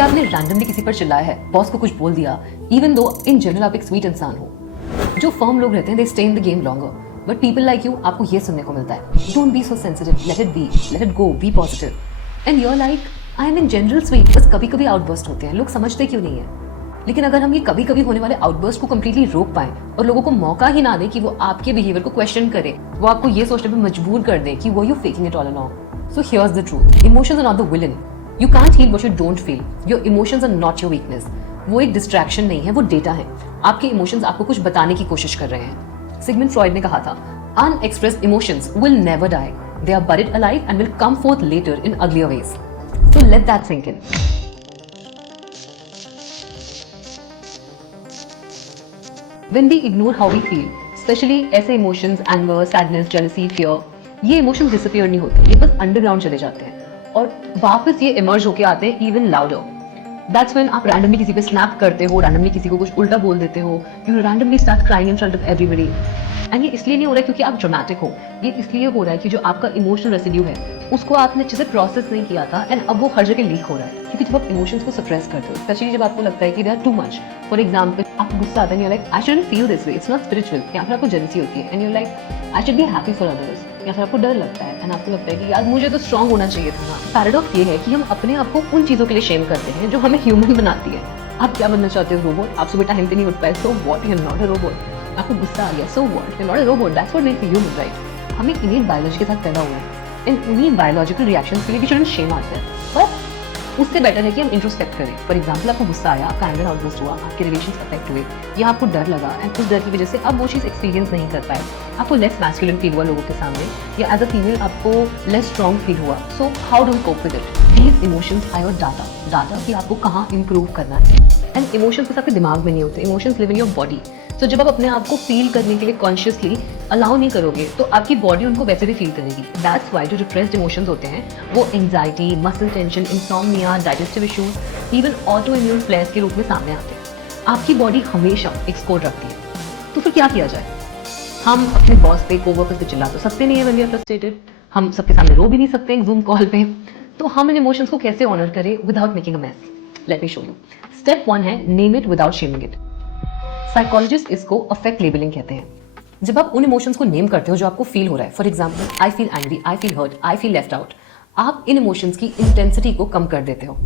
क्या आपने रैंडमली किसी पर चिल्लाया है, बॉस को कुछ बोल दिया, इवन दो इन जनरल आप एक स्वीट इंसान हो? जो फर्म लोग रहते हैं they stay in the game longer, but people like you आपको ये सुनने को मिलता है, don't be so sensitive, let it be, let it go, be positive. And you are like I am in general sweet, बस कभी कभी outburst होते हैं, लोग समझते क्यों नहीं है। लेकिन अगर हम ये कभी कभी होने वाले आउटबर्स्ट को कंप्लीटली रोक पाएं और लोगों को मौका ही ना दें कि वो आपके बिहेवियर को क्वेश्चन करे, वो आपको ये सोचने पे मजबूर कर दें कि वो you faking it all along. So here's the truth, emotions are not the villain, you can't heal what you don't feel, your emotions are not your weakness. वो एक डिस्ट्रैक्शन नहीं है, वो डेटा है। आपके इमोशंस आपको कुछ बताने की कोशिश कर रहे हैं। सिगमंड फ्रॉइड ने कहा था, unexpressed emotions will never die, they are buried alive and will come forth later in uglier ways. So let that sink in. When we ignore how we feel, especially ऐसे emotions, anger, sadness, jealousy, fear, ये emotions disappear नहीं होते, ये बस underground चले जाते हैं और वापस ये इमर्ज होके आते हैं इवन लाउडर। दैट्स व्हेन आप रैंडमली किसी पे स्नैप करते हो, रैंडमली किसी को कुछ उल्टा बोल देते हो, you randomly start crying in front of everybody. And ये इसलिए नहीं हो रहा है क्योंकि आप ड्रामेटिक हो, ये इसलिए हो रहा है कि जो आपका इमोशनल रेसिड्यू है उसको आपने अच्छे से प्रोसेस नहीं किया था एंड अब वो हर जगह लीक हो रहा है। क्योंकि जब आप इमोशंस को सप्रेस करते हो, स्पेशली जब आपको लगता है कि they are too much, for example आपको गुस्सा आता है, like I shouldn't feel this way, it's not spiritual, या फिर आपको जेलसी होती है and you like I should be happy for others, या फिर आपको डर लगता है एंड आपको लगता है कि यार मुझे तो स्ट्रांग होना चाहिए था। पैराडॉक्स ये है कि हम अपने आप को उन चीजों के लिए शेम करते हैं जो हमें ह्यूमन बनाती है। आप क्या बनना चाहते हो, रोबोट? आप सुबह टाइम पे नहीं उठ पाए, so what, you are not a robot. आपको गुस्सा आ गया, so what, you are not a robot, that's what makes you human, right? हम एक इनेट बायोलॉजी के साथ पैदा हुए हैं एंड उन्हीं बायोलॉजिकल रिएक्शंस के लिए वी शुडंट शेम आवरसेल्फ, पर उससे बेटर है कि हम इंट्रोस्पेक्ट करें। फॉर एग्जाम्पल आपको गुस्सा आया, आपका एंगर आउटबर्स्ट हुआ, आपके रिलेशंस अफेक्ट हुए, या आपको डर लगा एंड उस डर की वजह से आप वो चीज़ एक्सपीरियंस नहीं कर पाए, आपको लेस मैस्कुलिन फील हुआ लोगों के सामने, या एज अ फीमेल आपको लेस स्ट्रॉन्ग फील हुआ। So how do we cope with it? These emotions are your data कि आपको कहाँ इंप्रूव करना है। एंड इमोशंस बस आपके दिमाग में नहीं होते, emotions live in your body. तो जब आप अपने आप को फील करने के लिए कॉन्शियसली अलाउ नहीं करोगे तो आपकी बॉडी उनको वैसे भी फील करेगी। दैट्स वाई जो रिप्रेस्ड इमोशंस होते हैं वो anxiety, muscle tension, insomnia, digestive issues, even auto immune फ्लेयर्स के रूप में सामने आते हैं। आपकी बॉडी हमेशा एक स्कोर रखती है। तो फिर क्या किया जाए? हम अपने बॉस पे, कोवर्कर्स पे चिल्ला तो सकते नहीं है व्हेन वी आर फ्रस्ट्रेटेड, हम सबके सामने रो भी नहीं सकते हैं जूम कॉल पे। तो हम इन इमोशंस को कैसे ऑनर करें without making a mess? Let me show you. Step 1 है name it without shaming it. Psychologist इसको अफेक्ट लेबलिंग कहते हैं। जब आप उन इमोशंस को नेम करते हो जो आपको फील हो रहा है, for example I feel angry, I feel hurt, I feel left out, आप इन इमोशंस की इंटेंसिटी को कम कर देते हो।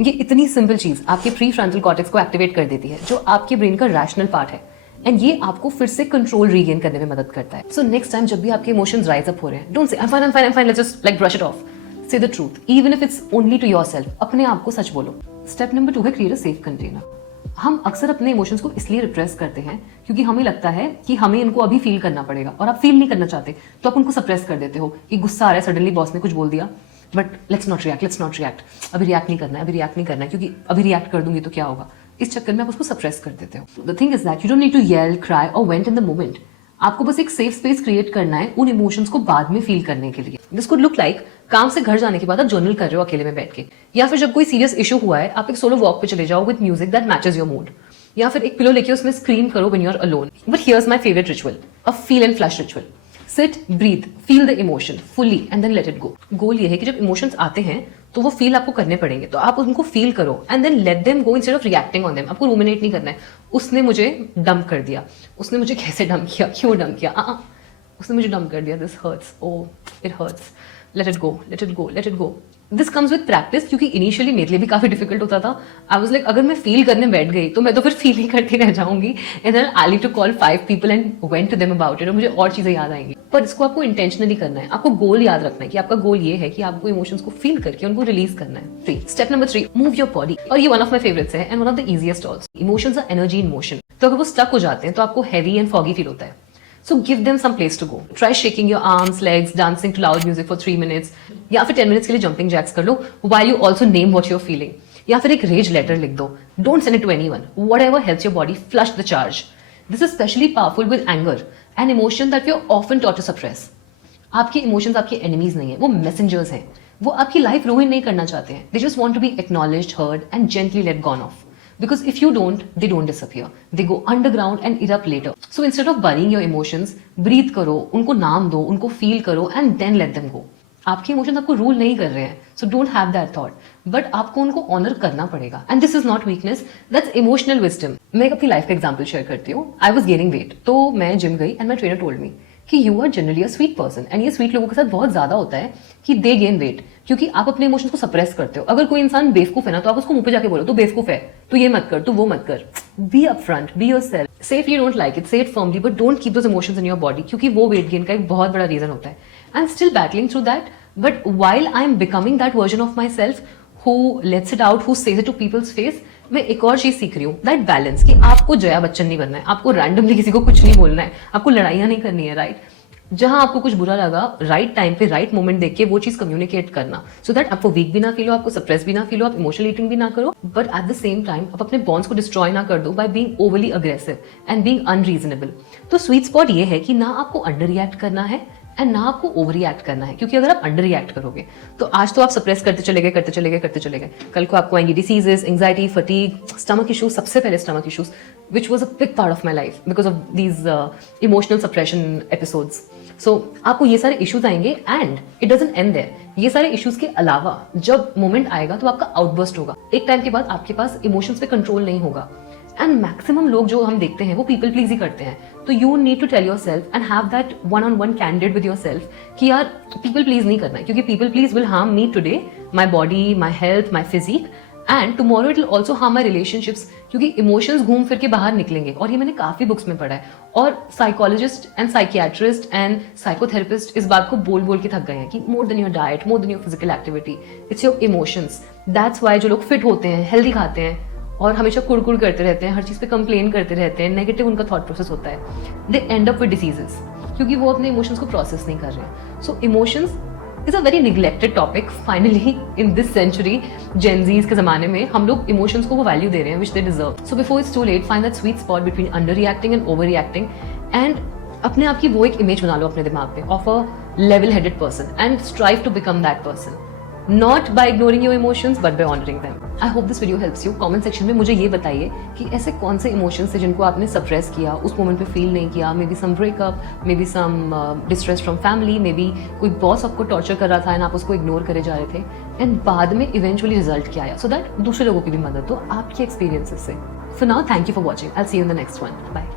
ये इतनी सिंपल चीज आपके प्री फ्रंटल कॉर्टेक्स को एक्टिवेट कर देती है, जो आपके ब्रेन का रैशनल पार्ट है, एंड ये आपको फिर से कंट्रोल रीगेन करने में मदद करता है। सो नेक्स्ट टाइम जब भी आपके इमोशंस राइज अप हो रहे हैं, don't say I am fine, I am fine, I am fine, let's just like brush it off. Say the truth, even if it's only to yourself. अपने आप को सच बोलो। स्टेप नंबर 2 है create a safe container. हम अक्सर अपने emotions को इसलिए रिप्रेस करते हैं क्योंकि हमें लगता है कि हमें इनको अभी फील करना पड़ेगा, और आप फील नहीं करना चाहते तो आप उनको सप्रेस कर देते हो कि गुस्सा आ रहा है, सडनली बॉस ने कुछ बोल दिया, बट लेट्स नॉट रिएक्ट, अभी रिएक्ट नहीं करना है, क्योंकि अभी रिएक्ट कर दूंगी तो क्या होगा। इस चक्कर में आप उसको सप्रेस कर देते हो। The thing is that you don't need to yell, cry और वेंट इन द मोमेंट। आपको बस एक सेफ स्पेस क्रिएट करना है उन इमोशंस को बाद में फील करने के लिए। दिस कुड लुक लाइक काम से घर जाने के बाद आप जर्नल कर रहे हो अकेले में बैठ के, या फिर जब कोई सीरियस इशू हुआ है आप एक सोलो वॉक पे चले जाओ with music that matches your mood, या फिर एक पिलो लेके उसमें स्क्रीम करो when you are alone. But here's my favourite ritual, a feel and flush ritual. Sit, breathe, feel the emotion fully and then let it go. Goal ये है कि जब इमोशंस आते हैं तो वो फील आपको करने पड़ेंगे, तो आप उनको फील करो and then let them go instead of reacting on them. आपको रूमिनेट नहीं करना है, उसने मुझे डंप कर दिया, उसने मुझे कैसे डंप किया, क्यों डंप किया, उसने मुझे डंप कर दिया, this hurts, oh it hurts, let it go, let it go, let it go. This comes with practice, क्योंकि इनिशियली मेरे लिए भी काफी डिफिकल्ट होता था। आई वाज लाइक अगर मैं फील करने बैठ गई तो मैं तो फिर फील ही करती रह जाऊंगी and then I need to call 5 people and went to them about it, और मुझे और चीजें याद आएंगी। पर इसको आपको इंटेंशनली करना है, आपको गोल याद रखना है कि आपका गोल ये है कि आपको इमोशंस को फील करके उनको रिलीज करना है। Step number 3, move your body. और ये वन ऑफ माई फेवरेट्स है and one of the easiest also. Emotions are energy in motion, तो अगर वो स्टक हो जाते हैं तो आपको हैवी एंड फॉगी फील होता है। So give them some place to go. Try shaking your arms, legs, dancing to loud music for 3 minutes. या फिर 10 minutes के लिए jumping jacks कर लो while you also name what you're feeling. या फिर एक rage letter लिख दो. Don't send it to anyone. Whatever helps your body flush the charge. This is especially powerful with anger, an emotion that we are often taught to suppress. आपके emotions आपके enemies नहीं है, वो messengers हैं। वो आपकी लाइफ रूइन नहीं करना चाहते हैं। They just want to be acknowledged, heard and gently let gone of. Because if you don't, they don't disappear. They go underground and erupt later. So instead of burying your emotions, breathe करो, उनको नाम दो, उनको feel करो and then let them go. आपके emotions आपको rule नहीं कर रहे हैं, so don't have that thought, but आपको उनको ऑनर करना पड़ेगा। And this is not weakness, that's emotional wisdom. मैं एक अपनी लाइफ का एग्जांपल शेयर करती हूँ। आई वाज गेनिंग वेट, तो मैं जिम गई and my trainer told me कि you are generally a sweet person, and ये स्वीट लोगों के साथ बहुत ज्यादा होता है कि दे गेन वेट, क्योंकि आप अपने इमोशंस को सप्रेस करते हो। अगर कोई इंसान बेवकूफ है ना, तो आप उसको मुंह पे जाके बोलो तो बेवकूफ है, तो ये मत कर, तो वो मत कर। Be upfront, be yourself. Say if you don't like it, say it firmly, but don't keep those emotions in your body, क्योंकि वो वेट गेन का एक बहुत बड़ा रीजन होता है। I am still battling through that, but while I am becoming that version of myself who lets it out, who says it to people's face, मैं एक और चीज सीख रही हूँ, दैट बैलेंस, कि आपको जया बच्चन नहीं बनना है, आपको रैंडमली किसी को कुछ नहीं बोलना है, आपको लड़ाइयां नहीं करनी है, राइट। जहां आपको कुछ बुरा लगा, राइट टाइम पे राइट मोमेंट देख के वो चीज कम्युनिकेट करना, सो दैट आपको वीक भी ना फील हो, आपको सप्रेस भी ना फील हो, आप इमोशनल ईटिंग भी ना करो, but at the same time आप अपने बॉन्ड्स को डिस्ट्रॉय ना कर दो by being overly aggressive and being unreasonable. तो स्वीट स्पॉट ये है कि ना आपको अंडर रिएक्ट करना है एंड ना आपको ओवर रिएक्ट करना है, क्योंकि अगर आप अंडर रिएक्ट करोगे तो आज तो आप सप्रेस करते चले गए, कल को आपको आएंगी diseases, anxiety, fatigue, stomach issues, सबसे पहले stomach issues, which was a big part of my life because of these emotional suppression episodes. So आपको ये सारे इश्यूज आएंगे and it doesn't end there. ये सारे इश्यूज के अलावा जब मोमेंट आएगा तो आपका आउटबर्स्ट होगा। एक टाइम के बाद आपके पास इमोशंस पे कंट्रोल नहीं होगा, एंड मैक्सिमम लोग जो हम देखते हैं वो पीपल प्लीज ही करते हैं। तो you need to tell yourself and have that one on one candid with yourself कि यार पीपल प्लीज नहीं करना है, क्योंकि people please will harm me today, my body, my health, my physique, and tomorrow it will also harm my relationships, क्योंकि emotions घूम फिर के बाहर निकलेंगे। और ये मैंने काफी बुक्स में पढ़ा है, और psychologist and psychiatrist and psychotherapist इस बात को बोल बोल के थक गए हैं कि more than your diet, more than your physical activity, it's your emotions. That's why जो लोग फिट होते हैं, हेल्दी खाते हैं और हमेशा कुड़कुड़ करते रहते हैं, हर चीज पे कंप्लेन करते रहते हैं, नेगेटिव उनका थॉट प्रोसेस होता है, दे एंड अप विद डिसीजेस, क्योंकि वो अपने इमोशंस को प्रोसेस नहीं कर रहे हैं। So emotions is a very neglected topic. Finally in this century, Gen Zs के जमाने में हम लोग इमोशंस को वो वैल्यू दे रहे हैं which they deserve. So before it's too late, find that sweet spot between under reacting and over reacting, and अपने आप की वो एक इमेज बना लो अपने दिमाग पे of a level headed person, and strive to become that person, not by ignoring your emotions but by honoring them. I hope this video helps you. Comment section में मुझे ये बताइए कि ऐसे कौन से इमोशंस थे जिनको आपने सप्रेस किया, उस मोमेंट पे फील नहीं किया, maybe some breakup, maybe some distress from family, maybe कोई बॉस आपको टॉर्चर कर रहा था एंड आप उसको इग्नोर करे जा रहे थे, एंड बाद में इवेंचुअली रिजल्ट क्या आया, सो दैट दूसरे लोगों की भी मदद हो आपके एक्सपीरियंसेस से। For now, thank you for watching. I'll see you in the next one. Bye.